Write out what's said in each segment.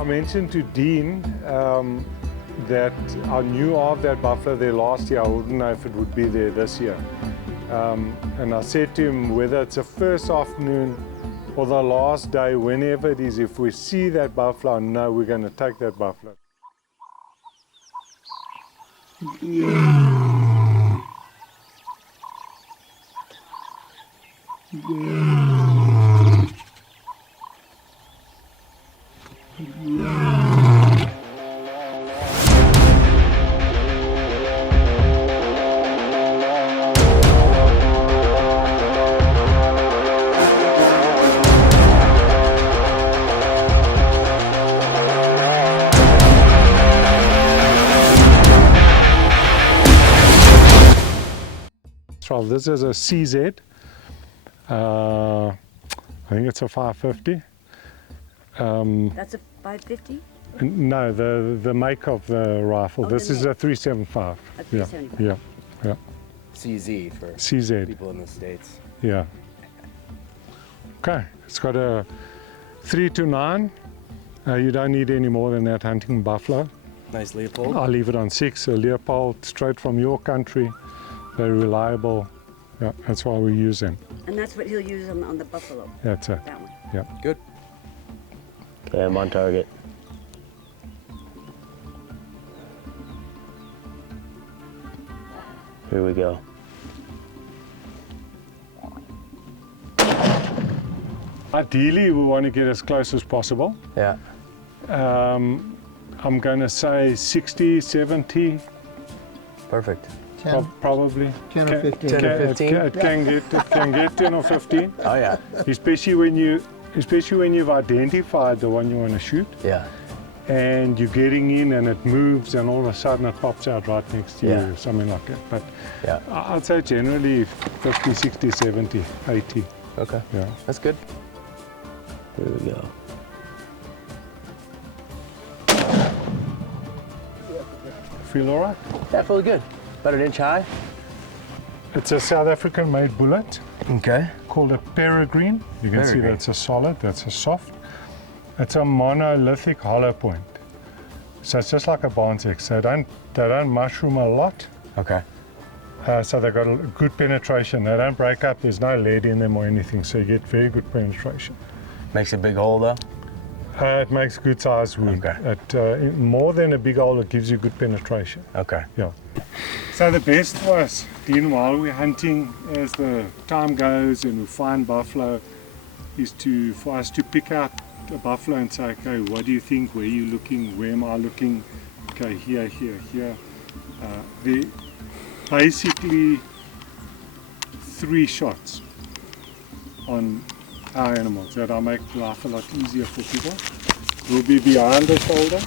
I mentioned to Dean that I knew of that buffalo there last year. I wouldn't know if it would be there this year. And I said to him, whether it's the first afternoon or the last day, whenever it is, if we see that buffalo, I know we're going to take that buffalo. This is a CZ. I think it's a 550. That's a 550? No, the make of the rifle. Oh, this is a 375. A 375. Yeah. CZ for CZ. people in the States. Yeah. Okay, it's got a 3 to 9. You don't need any more than that hunting buffalo. Nice Leopold. I'll leave it on 6. A Leopold straight from your country. Very reliable. Yeah, that's why we use them. And that's what he'll use on the buffalo. That's it. That one. Yeah. Good. Okay, I'm on target. Here we go. Ideally, we want to get as close as possible. Yeah. I'm going to say 60, 70. Perfect. 10, Probably. 10 or 15. 10 or 15? It can get 10 or 15. Oh yeah. Especially when you've identified the one you want to shoot, Yeah. and you're getting in and it moves and all of a sudden it pops out right next to Yeah. you, something like that. But Yeah. I'd say generally 50, 60, 70, 80. Okay. Yeah. That's good. Here we go. Feel all right? That feels good. About an inch high. It's a South African made bullet Okay. called a Peregrine. You can see Peregrine. that's a solid, that's a soft. It's a monolithic hollow point. So it's just like a Barnes X. They don't mushroom a lot. Okay. So they've got a good penetration. They don't break up. There's no lead in them or anything. So you get very good penetration. Makes a big hole though. It makes a good size wound. Okay. More than a big hole, it gives you good penetration. Okay. Yeah. So the best for us, Dean, while we're hunting, as the time goes and we find buffalo, is for us to pick out a buffalo and say, okay, what do you think? Where are you looking? Where am I looking? Okay, here, here, here. There basically 3 shots on our animals that will make life a lot easier for people. Will be behind the shoulder,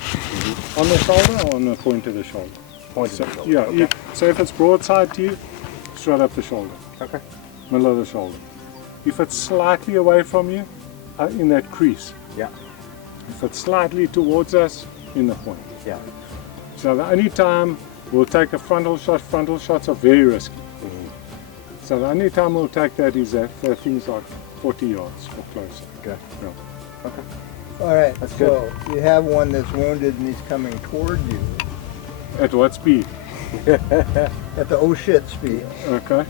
on the shoulder, or on the point of the shoulder. Point of So, the shoulder. yeah, Okay. so if it's broadside to you, straight up the shoulder, Okay. middle of the shoulder. If it's slightly away from you, in that crease. Yeah. If it's slightly towards us, in the point. Yeah. So the only time we'll take a frontal shots are very risky. So the only time we'll take that is at things like 40 yards or closer. Okay. Yeah. Okay. All right, That's so you have one that's wounded and he's coming toward you At what speed? at the oh shit speed. Okay.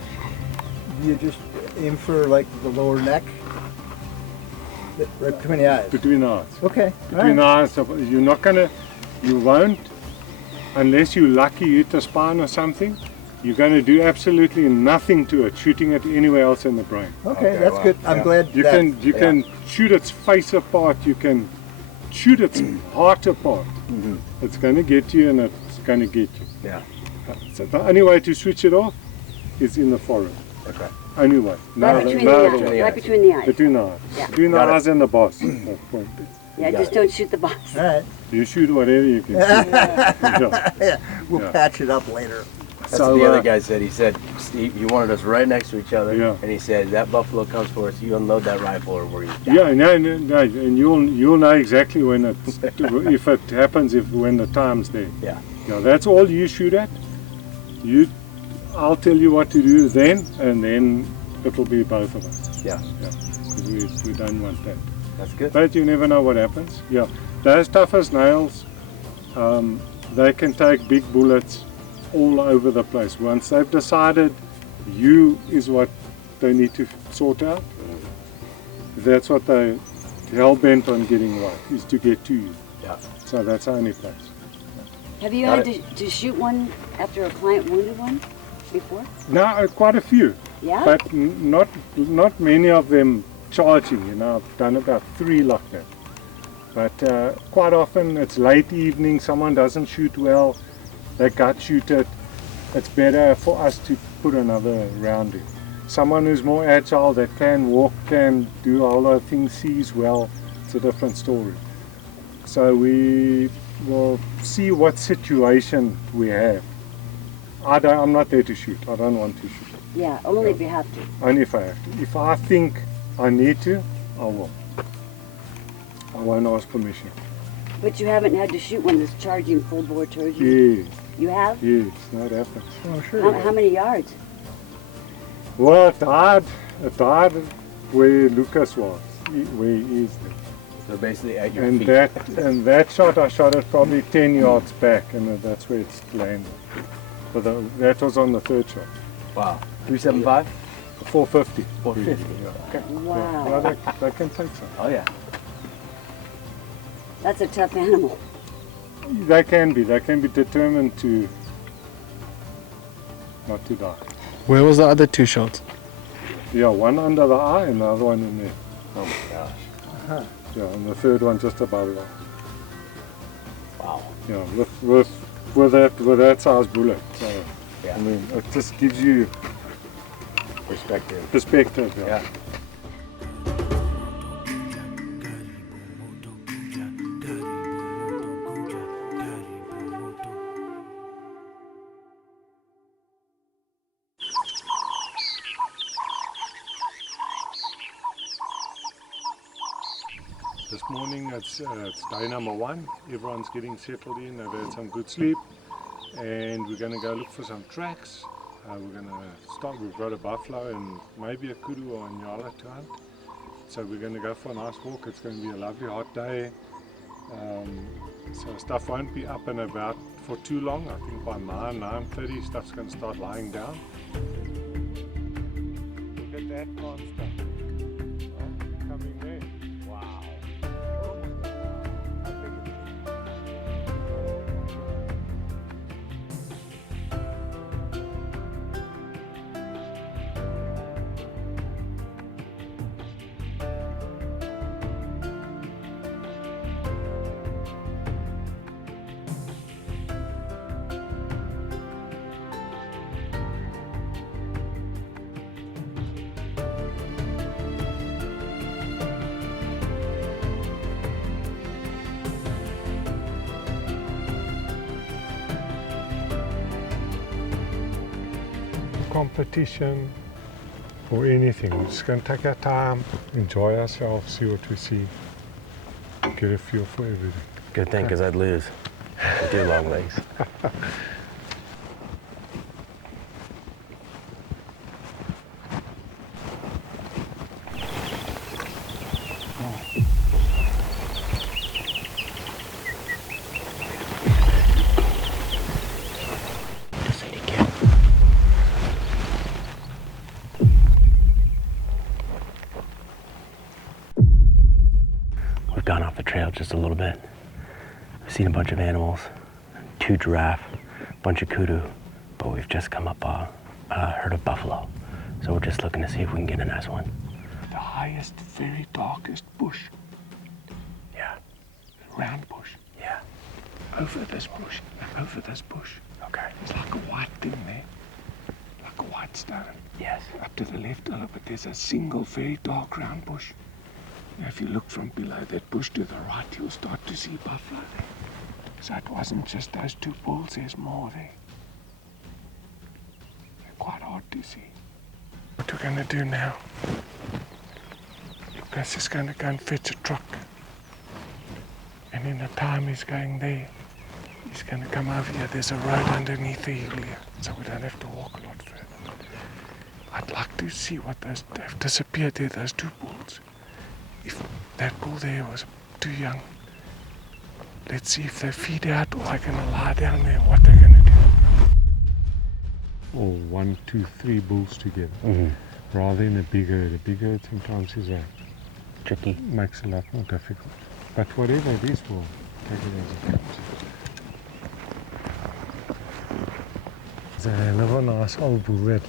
You just aim for like the lower neck, right between the eyes. Between the eyes. Okay, Between the all right. eyes. So you won't, unless you're lucky you hit the spine or something, you're going to do absolutely nothing to it, shooting it anywhere else in the brain. Okay, Okay, that's wow. good. I'm Yeah. glad You can shoot its face apart, you can shoot its heart apart. It's going to get you and it's going to get you. Yeah. So the only way to switch it off is in the forehead. Okay. Only way. Right between no the other eyes. way. Right between the eyes. Between the eyes. Yeah. Between the Got it. eyes and the boss. That point. Yeah, got just it. don't shoot the boss. All right, You shoot whatever you can shoot. Yeah. we'll Yeah. patch it up later. That's So, what the other uh, guy said. He said he wanted us right next to each other. Yeah. And he said, that buffalo comes for us, you unload that rifle or we're Yeah, no, and you'll know exactly when it's if it happens when the time's there. Yeah. Yeah, that's all you shoot at. I'll tell you what to do then, and then it'll be both of us. Yeah. Yeah, because we don't want that. That's good. But you never know what happens. Yeah, those tough as nails. They can take big bullets all over the place. Once they've decided you is what they need to sort out, that's what they're hell-bent on getting right, is to get to you. Yeah. So that's the only place. Have you had to shoot one after a client wounded one before? No, quite a few, Yeah? but not many of them charging. You know, I've done about 3 like that. But quite often it's late evening, someone doesn't shoot well, they gut shoot it. It's better for us to put another round in. Someone who's more agile, that can walk, can do all those things, sees well, it's a different story. So we will see what situation we have. I'm not there to shoot, I don't want to shoot. Yeah, only if you have to. Only if I have to. If I think I need to, I will. I won't ask permission. But you haven't had to shoot one that's charging full bore towards you? Yes, You have? yes, that happens. Oh, sure. How many yards? Well, it died where Lucas was, where he is there. So basically at your And feet. that shot, I shot it probably 10 yards back, and that's where it's landed. But that was on the 3rd shot. Wow. 375? 450. 450. Okay. Wow. Yeah, they can take some. Oh yeah. That's a tough animal. They can be determined to not to die. Where was the other 2 shots? Yeah, one under the eye and the other one in there. Oh my gosh. Yeah, and the 3rd one just above it. Wow. Yeah, with that size bullet. So, Yeah. I mean, it just gives you Perspective. perspective. Yeah. This morning it's day number 1. Everyone's getting settled in. They've had some good sleep, and we're going to go look for some tracks. We're going to start. We've got a buffalo and maybe a kudu or a nyala to hunt. So we're going to go for a nice walk. It's going to be a lovely hot day. So stuff won't be up and about for too long. I think by 9:30 stuff's going to start lying down. Look at that monster. Oh, coming there. Wow. Competition or anything. We're just going to take our time, enjoy ourselves, see what we see, get a feel for everything. Good thing, because I'd lose with your long legs. We've gone off the trail just a little bit. We've seen a bunch of animals, 2 giraffe, a bunch of kudu, but we've just come up a herd of buffalo. So we're just looking to see if we can get a nice one. The highest, very darkest bush, Yeah, round bush, yeah, over this bush, over this bush. okay. There's like a white thing there, like a white stone. Yes. Up to the left a little bit, there's a single, very dark round bush. Now if you look from below that bush to the right, you'll start to see buffalo there. So it wasn't just those 2 bulls, there's more there. They're quite hard to see. What we're going to do now, Lucas is going to go and fetch a truck. And in the time he's going there, he's going to come over here. There's a road underneath the hill here, so we don't have to walk a lot further. I'd like to see what they've disappeared there, those 2 bulls. If that bull there was too young, Let's see if they feed out or I'm gonna lie down there, what they're gonna do. Or 1, 2, 3 bulls together. Rather than a big herd. A big herd sometimes is Tricky. makes it a lot more difficult. But whatever it is, we'll take it as it comes. There's a little nice old bull that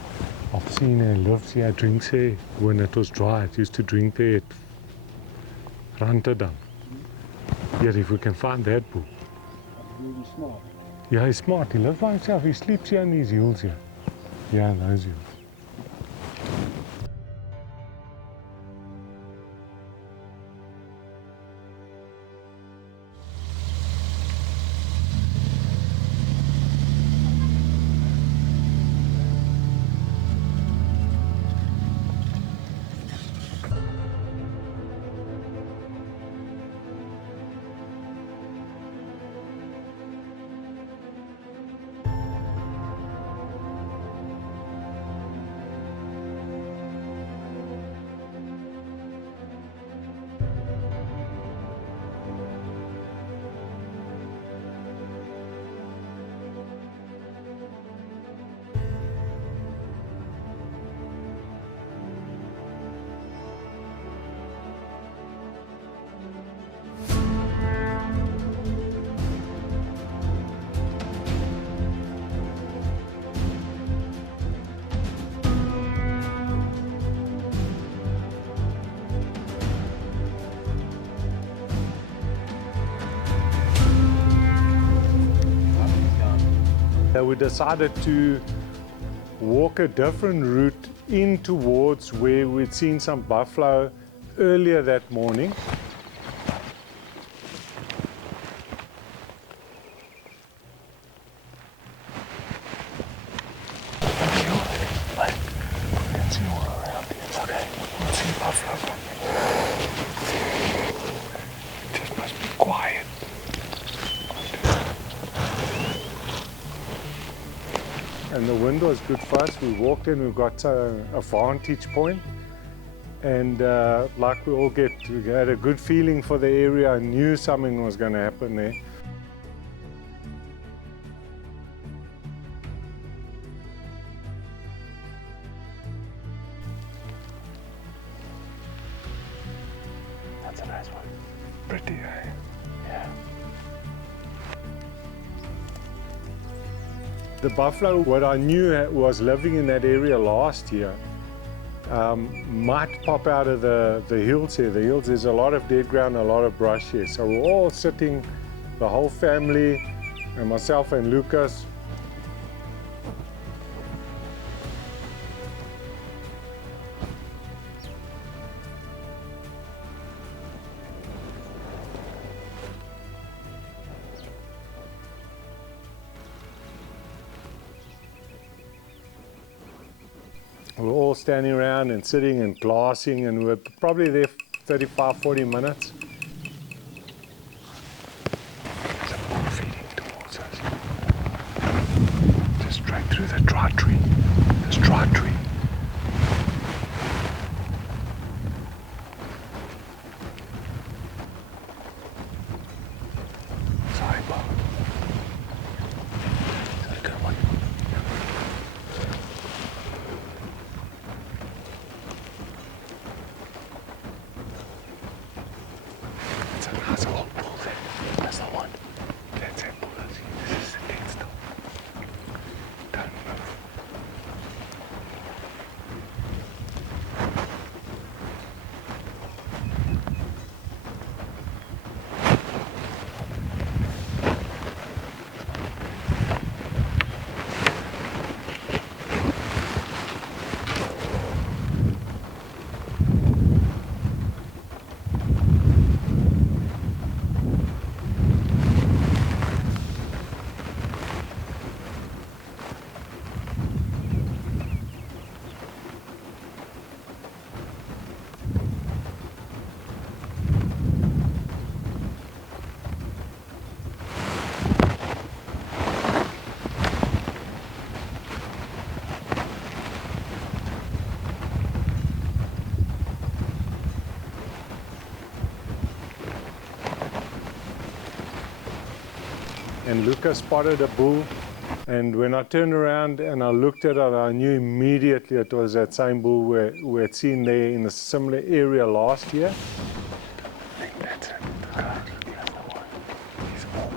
I've seen lives here, drinks here when it was dry. It used to drink there at Rotterdam. Yet if we can find that bull. Really smart. Yeah, he's smart. He lives by himself. He sleeps here in these hills here. Yeah, those hills. We decided to walk a different route in towards where we'd seen some buffalo earlier that morning. And the wind was good for us. We walked in, we got a vantage point, and like we had a good feeling for the area. I knew something was going to happen there. That's a nice one. Pretty, eh? Yeah. The buffalo, what I knew was living in that area last year, might pop out of the hills here. The hills, there's a lot of dead ground, a lot of brush here. So we're all sitting, the whole family, and myself and Lucas. We were all standing around and sitting and glassing, and we were probably there 35, 40 minutes. There's a bull feeding towards us. Just straight through the dry tree. This dry tree. Sorry, Bob. Is that a good one? That's a old bull there. That's the one. That's it, bull. This is the dead still. Don't move. and Lucas spotted a bull. And when I turned around and I looked at it, I knew immediately it was that same bull we had seen there in a similar area last year. I think that's it. That's the one. He's old.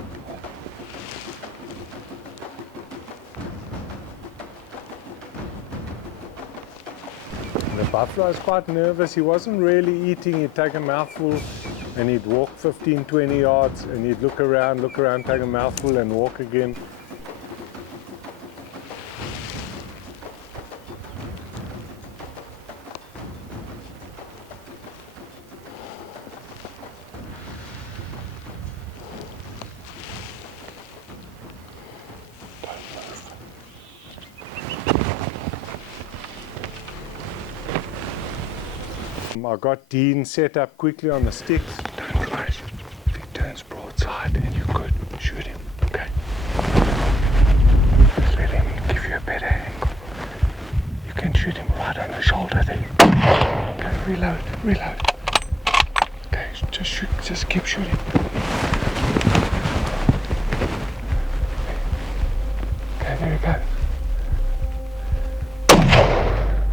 The buffalo was quite nervous. He wasn't really eating. He'd take a mouthful and he'd walk 15, 20 yards and he'd look around, take a mouthful and walk again. I got Dean set up quickly on the sticks. Don't flash. If he turns broadside and you could shoot him, okay? Just let him give you a better angle. You can shoot him right on the shoulder there. Okay, reload. Okay, just shoot, just keep shooting. Okay, there you go.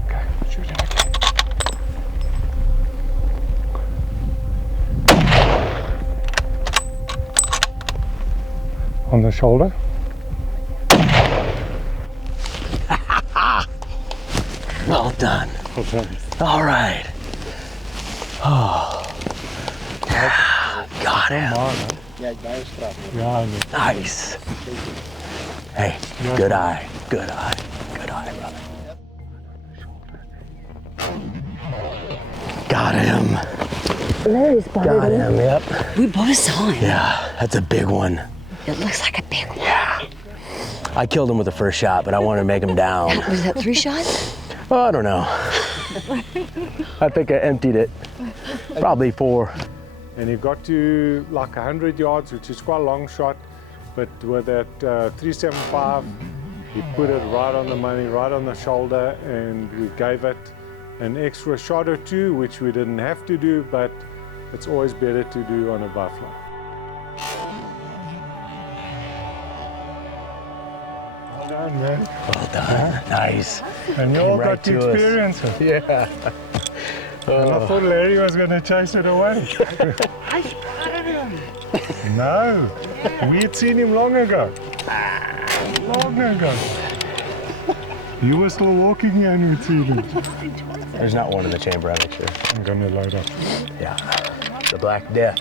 Okay, shoot him again. On the shoulder. Well done. Okay. All right. Oh. Yeah, got him. Ja, daar is straf. Yeah, Nice. Hey, good eye, brother. Got him. Larry spotted Got him, yep. We both saw him. Yeah, that's a big one. It looks like a big one. Yeah. I killed him with the first shot, but I wanted to make him down. Was that 3 shots? Oh, I don't know. I think I emptied it. Probably 4. and he got to like 100 yards, which is quite a long shot, but with that 375, he put it right on the money, right on the shoulder, and we gave it an extra shot or two, which we didn't have to do, but it's always better to do on a buffalo. Well done, man. Well done. Nice. And you Came all right got to to us. experience it. Yeah. And I thought Larry was going to chase it away. I spotted him. No, we had seen him long ago. Long ago. You were still walking here and we'd seen him. There's not one in the chamber, I make sure. I'm going to load up. Yeah. The Black Death.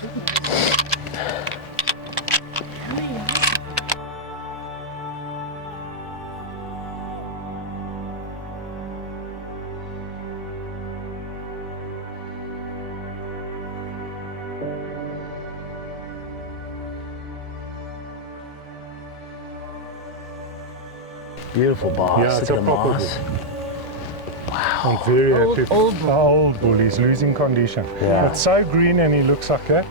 Beautiful boss. Yeah, it's Look a at the proper moss. I'm very happy. Old bull. Old bull, he's losing condition. Yeah. It's so green and he looks like that,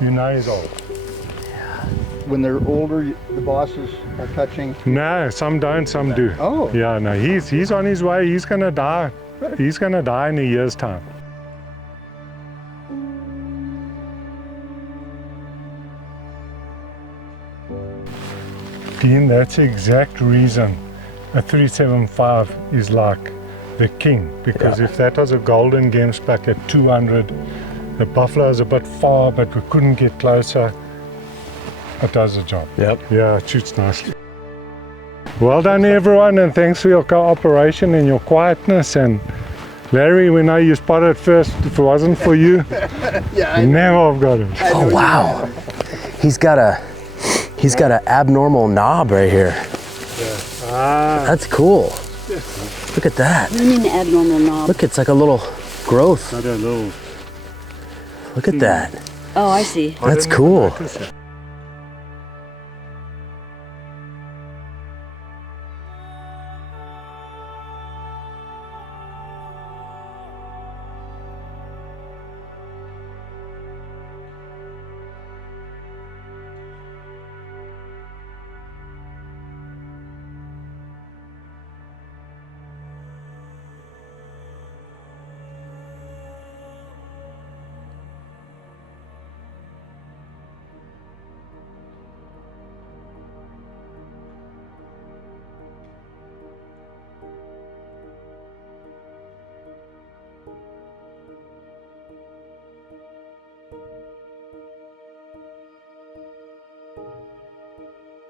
you know he's old. When they're older, the bosses are touching. No, some don't, some do. Oh. Yeah, no, he's on his way, he's gonna die. He's gonna die in a year's time. Dean, that's the exact reason a 375 is like the king, because if that was a golden gemsback at 200, the buffalo is a bit far, but we couldn't get closer. It does the job. Yep. Yeah, it shoots nicely. Well done, everyone, and thanks for your cooperation and your quietness. And Larry, we know you spotted first. If it wasn't for you, Yeah, you never have got it. Oh wow. He's got an abnormal knob right here. Ah, That's cool. Look at that. What do you mean abnormal knob? Look, it's like a little growth. not a little. Look at that. Oh, I see. I That's didn't cool. notice it.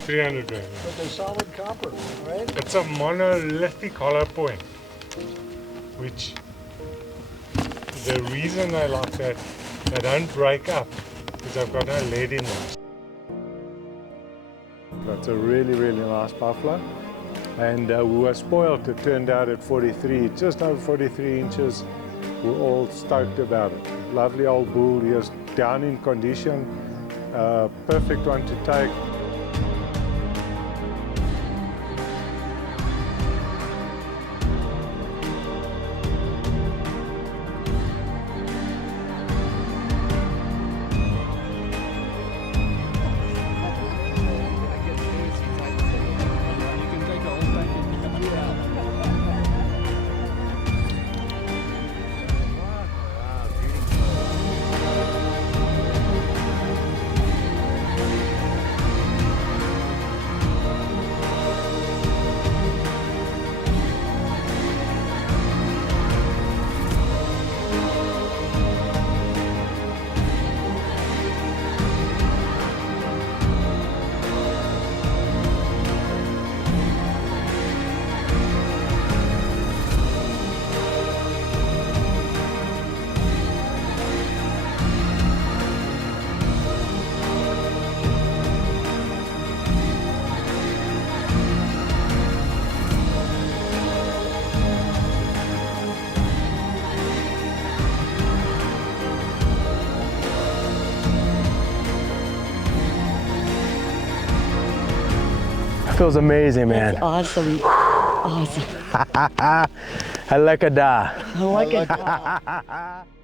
300 grain. But they're solid copper, right? It's a monolithic hollow point, which the reason I like that, they don't break up, because I've got no lead in them. That's a really, really nice buffalo. And we were spoiled. It turned out at 43, just over 43 inches. We're all stoked about it. Lovely old bull. He is down in condition. Perfect one to take. Feels amazing, man. Awesome. Awesome. I like a da. I like it.